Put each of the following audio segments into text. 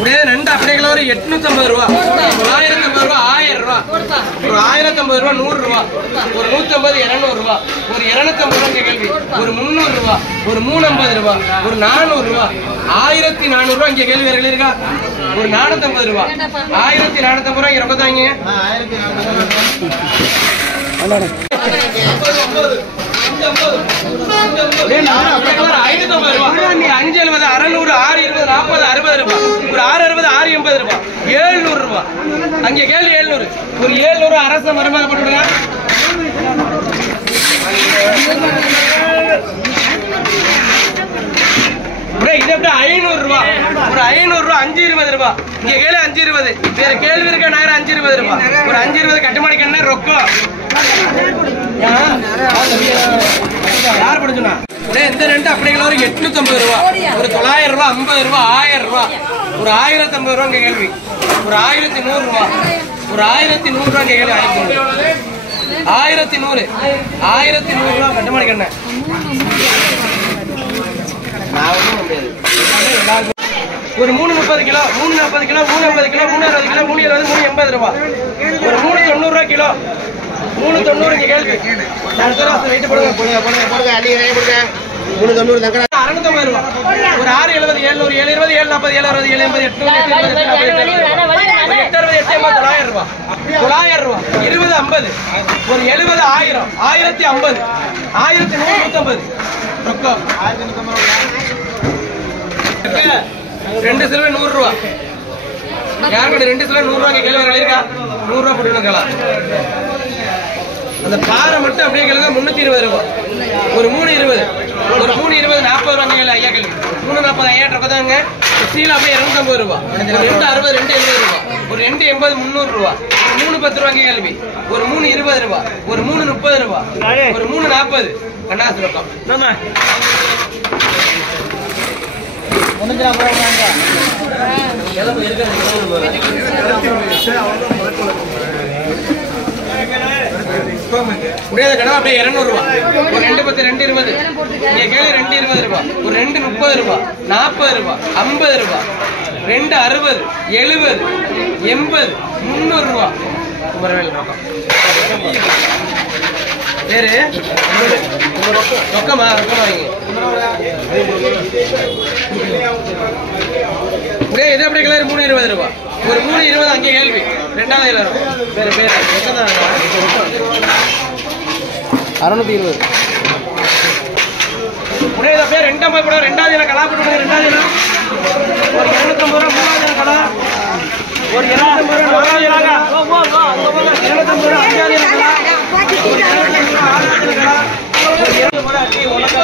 ஒரே ரெண்டு அப்படியே ஒரு 850 ரூபா, 1050 ரூபா, 1000 ரூபா, ஒரு 1050 ரூபா, 100 ரூபா, ஒரு 150, 200 ரூபா, ஒரு 250 ரூபா கேள்வி, ஒரு 300 ரூபா, ஒரு 350 ரூபா, ஒரு 400 ரூபா, 1400 ரூபா இங்க கேள்வி வேற இருக்கா? ஒரு 450 ரூபா, 1450 ரூபா இங்க ரொக்கத்தாங்க. 550 ரூபா, 570, 600, 620, 40, 60 ரூபா, ஒரு 660, 680 ரூபா, 700 ரூபா அங்க கேள்வி 700, ஒரு 700 அரச மரமாக போட்டுடுங்க. இது எப்படி 500 ரூபா, ஒரு 500 ரூபா, 520 ரூபா இங்க கேள்வி 520, வேற கேள்வி இருக்க நகரம் 520 ரூபா, ஒரு 520 கட்டுமாடி கண்ணா ரொக்கம் யார் படிச்சுனா இந்த ரெண்டு அப்படிங்கிற ஒரு 850 ரூபா, ஒரு 900 ரூபா, 50 ரூபா, 1000 ரூபா, ஒரு 1050 ரூபா கேள்வி, ஒரு 1100 ரூபா, ஒரு 1100 ரூபா கேள்வி, 1100, 1100 ரூபா கட்டுமாடி கண்ண. ஒரு 330 கிலோ, 340 கிலோ, 350 கிலோ, 360 கிலோ, 370, 380 ரூபா, ஒரு 390 ரூபா கிலோ, 390 இங்க கேள்வி. 650 ரூபா, ஒரு 670 ரூபா, ஒரு 670, 700, 720, 740, 760, 780, 860, 880, 900 ரூபா, 900 ரூபா, 20, 50, ஒரு 70, 1000, 1050, 1150 ரொக்கம். 2 சிலுவை 100 ரூபா, யாருக்கு 2 சிலுவை 100 ரூபா கேள்வி இருக்கா? 100 ரூபா போட்டுக்கலாம். அந்த பாறை மட்டும் அப்படியே கேளுங்க 320 ரூபா, ஒரு 320, ஒரு 320, 40 ரூபா கேள்வி ஐயா கேள்வி, 340 ஐயா ரொக்கதாங்க. ஸ்டீல் அப்படியே 250 ரூபா, 260, 270 ரூபா, ஒரு 280, 300 ரூபா, ஒரு 310 ரூபா கேள்வி, ஒரு 320 ரூபா, ஒரு 330 ரூபா, ஒரு 340 கண்ணாசு ரொக்கம். முடியாத கடை அப்படியே 200 ரூபா, ஒரு 210, 220 இங்க கேள்வி, 220 ரூபா, ஒரு 230 ரூபா, 40 ரூபா, 50 ரூபா, 260, 70, 80, 300 ரூபா குமரவேல் ரொக்கம். பேரு ரொக்கமா ரொக்கமா இது எப்படி கிலோ 320 ரூபா, ஒரு 320 அங்கே கேள்வி, 2வது கிலோ பேரு பேரு 620 முடியாத பேர் 250 ரூபா, 2வது கிலோ கடா போட்டு 2வது கிலோ, ஒரு 250 ரூபா, 3வது கிலோ கடா, ஒரு 250 ரூபா, 4வது கிலோ, 250 ரூபா, 5வது கிலோ கடா, ஒரு 250 ரூபா, 6வது கிலோ கடா, ஒரு 200 ரூபா அட்டி உனக்கு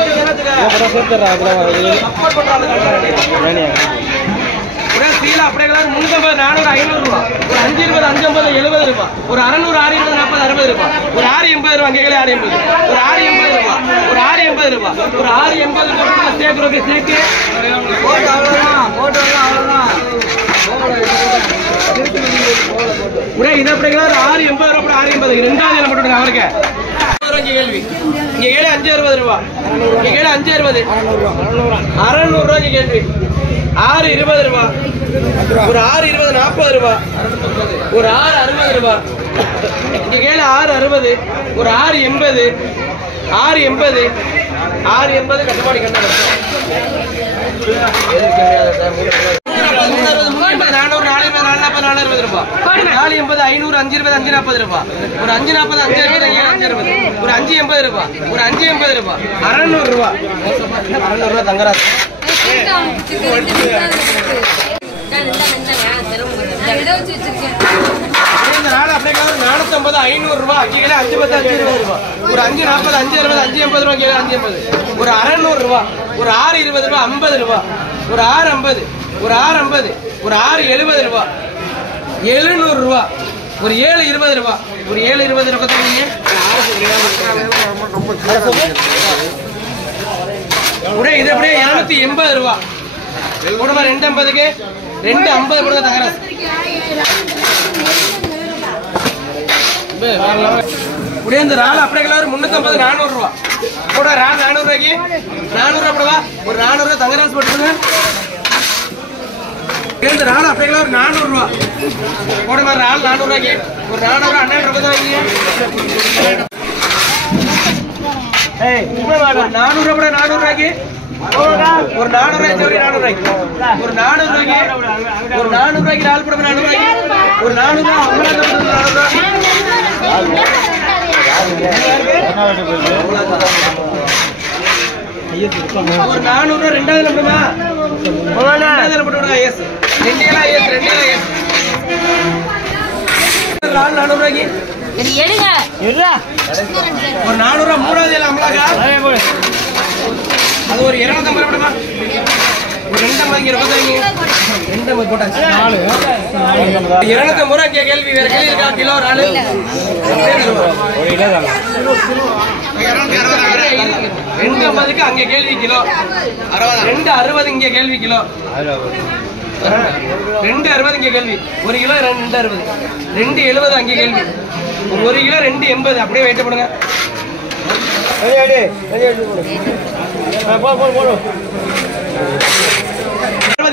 ஸ்டீல் அப்படியே 350, 400, 500 ரூபா, ஒரு 520, 550, 70 ரூபா, ஒரு 600, 620, 40, 60 ரூபா, ஒரு 680 ரூபா அங்கே 680, ஒரு 680 ரூபா, ஒரு 680 ரூபா, ஒரு 680 ரூபா சேர்க்கிறோம் சேர்க்கு இது அப்படிங்கிற 680 ரூபா, 680 2வது போட்டுடுங்க அவருக்கு. கேள்வி இங்க கேள்வி 560 ரூபா, இங்க கேள்வி 560, 600 ரூபா கேள்வி, 620 ரூபா, ஒரு 620, 40 ரூபா, ஒரு 660 ரூபா இங்க கேள்வி, 660, ஒரு 680, 680, 680 கட்டுப்பாடி கண்ண 440 ரூபா, 480, 500, 520, 540 ரூபா, ஒரு 540, 560, 560, ஒரு 580 ரூபா, ஒரு 580 ரூபா, 600 ரூபா, 600 ரூபா தங்கராஜ். இந்த நாள் அப்படியே 450, 500 ரூபா, 510, 520 ரூபா, ஒரு 540, 560, 580 ரூபா, 580, ஒரு 600 ரூபா, ஒரு 620 ரூபா, 50 ரூபா, ஒரு 650, ஒரு 650, ஒரு 670 ரூபா, 700 ரூபா, ஒரு 720 ரூபா, ஒரு 720 ரூபா தருவீங்க. இது அப்படியே 280 ரூபா போடுமா, 250க்கு 250 போடுங்க தகராசு. இந்த ரால் அப்படியே 350, 400 ரூபா போடுவா, ரால் 400 ரூபாய்க்கு 400 ரூபா போடுவா, ஒரு 400 ரூபா தங்கராசு போட்டுருங்க. ரால் அப்படிங்களா ஒரு 400 ரூபா போட மாதிரி ரால் 400 ரூபாய்க்கு ஒரு 400 அண்ணன் ரூபாய் ஒரு 400 ரூபாய் 400 ரூபாய்க்கு ஒரு 400 ரூபாய் ஒரு 400 ரூபாய்க்கு ஒரு 400 ரூபாய்க்கு ஒரு 400 ரூபாய்க்கு ரால் போட 400 ரூபாய்க்கு ஒரு 400 ஒரு 400 ரெண்டாவது நம்பருமா ரெண்டாவது நம்பர் விடுங்க எஸ் ரெண்டேலா எஸ் ரெண்டேலா எஸ் ரால் 400 ரூபாய்க்கு எடுங்க ஒரு 400 ரூபாய் மூணாவது இல்ல அம்லாக்கா அது ஒரு 250 விடுமா ஒரு 250 250 போட்டாச்சு 250 ரூபாய் கேள்வி வேற கேள்வி இருக்கா கிலோ ரால் ஒரு கிலோ தான் 250க்கு அங்க கேள்வி கிலோ 260 இங்க கேள்வி கிலோ 260 இங்க கேள்வி 1 கிலோ 260 270 அங்க கேள்வி 1 கிலோ 280 அப்படியே வெயிட் பண்ணுங்க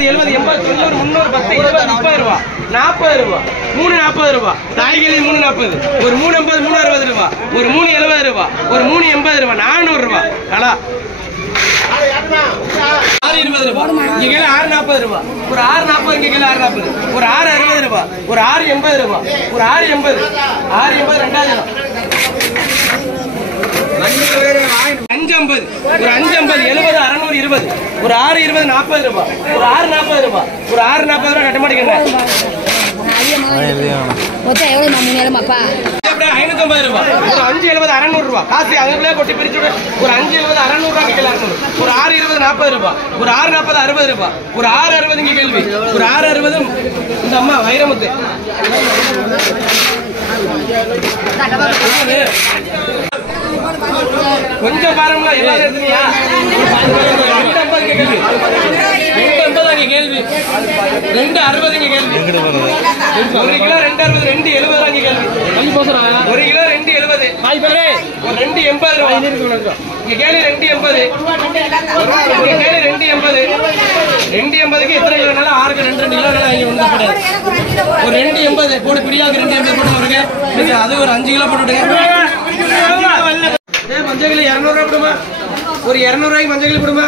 எழுபது 80 90 300 10 20 30 ரூபா 40 ரூபா 340 ரூபா காய்கறி 340 ஒரு 350 360 ரூபா ஒரு 370 ரூபா ஒரு 380 ரூபா 400 ரூபா கலா 620 ரூபா இங்க கேல 640 ரூபா ஒரு 640 இங்க கேல 640 ஒரு 660 ரூபா ஒரு 680 ரூபா ஒரு 680 2000 550 ஒரு 550 70 620 ஒரு 620 40 ரூபா ஒரு 640 ரூபா ஒரு 640 ரூபா கட்ட மாட்டேங்கிறேன் மொத்தம் எவ்வளவு நான் 3000 550 ரூபா ஒரு 570 600 ரூபா காசு அங்கங்களே கொட்டி பிரிச்சு ஒரு 570 600 ரூபா கிலோ ஒரு 620 40 ரூபா ஒரு 640 60 ரூபா ஒரு 660 இங்க கேள்வி ஒரு 660 இந்த அம்மா வைரமுத்து கொஞ்சம் பாருங்களா எல்லாரும் எடுத்துனியா 250 கேள்வி 250 கேள்வி 260 கேள்வி 1 கிலோ 260 270 கேள்வி 1 கிலோ 270 பாய் பேரே ஒரு 280 ரூபாய் இங்க கேள்வி 280 இங்க கேள்வி 280 280க்கு எத்தனை கிலோனால 6 க்கு 2 கிலோ இங்க வந்து போடாது ஒரு 280 போடு பிரியாக்கு 280 போட்டு வருங்க அது ஒரு 5 கிலோ போட்டு விடுங்க மஞ்சள் கிலோ 200 ரூபாய் போடுமா ஒரு 200 ரூபாய்க்கு மஞ்சள் கிலோ போடுமா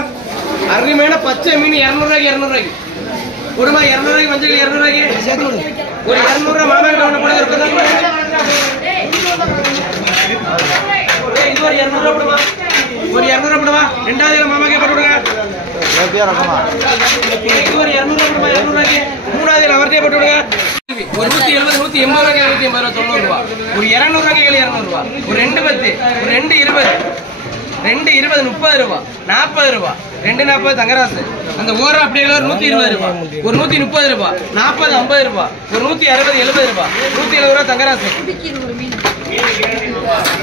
அருமையான பச்சை மீன் 200 ரூபாய்க்கு போடுமா 200 ரூபாய்க்கு மஞ்சள் கிலோ 200 ரூபாய்க்கு சேர்த்து விடு ஒரு 200 ரூபாய் மாமா கிட்ட ஒன்று போடுங்க இது ஒரு 200 ரூபாய் போடுமா ஒரு 200 ரூபாய் போடுமா ரெண்டாவது கிலோ மாமா கிட்ட போட்டு விடுங்க இது ஒரு 200 ரூபாய் போடுமா 200 ரூபாய்க்கு மூணாவது கிலோ அவர்கிட்டே போட்டு விடுங்க ஒரு 170 180 ரூபாய்க்கு 180 ரூபாய் 90 ரூபா ஒரு 200 ரூபாய்க்கு 200 ரூபா ஒரு 210 ஒரு 220 220 30 ரூபா 40 ரூபா 240 தங்கராசு அந்த ஓரம் அப்படியே ஒரு 120 ரூபா ஒரு 130 ரூபா 40 50 ரூபா ஒரு 160 70 ரூபா 170 ரூபா தங்கராசு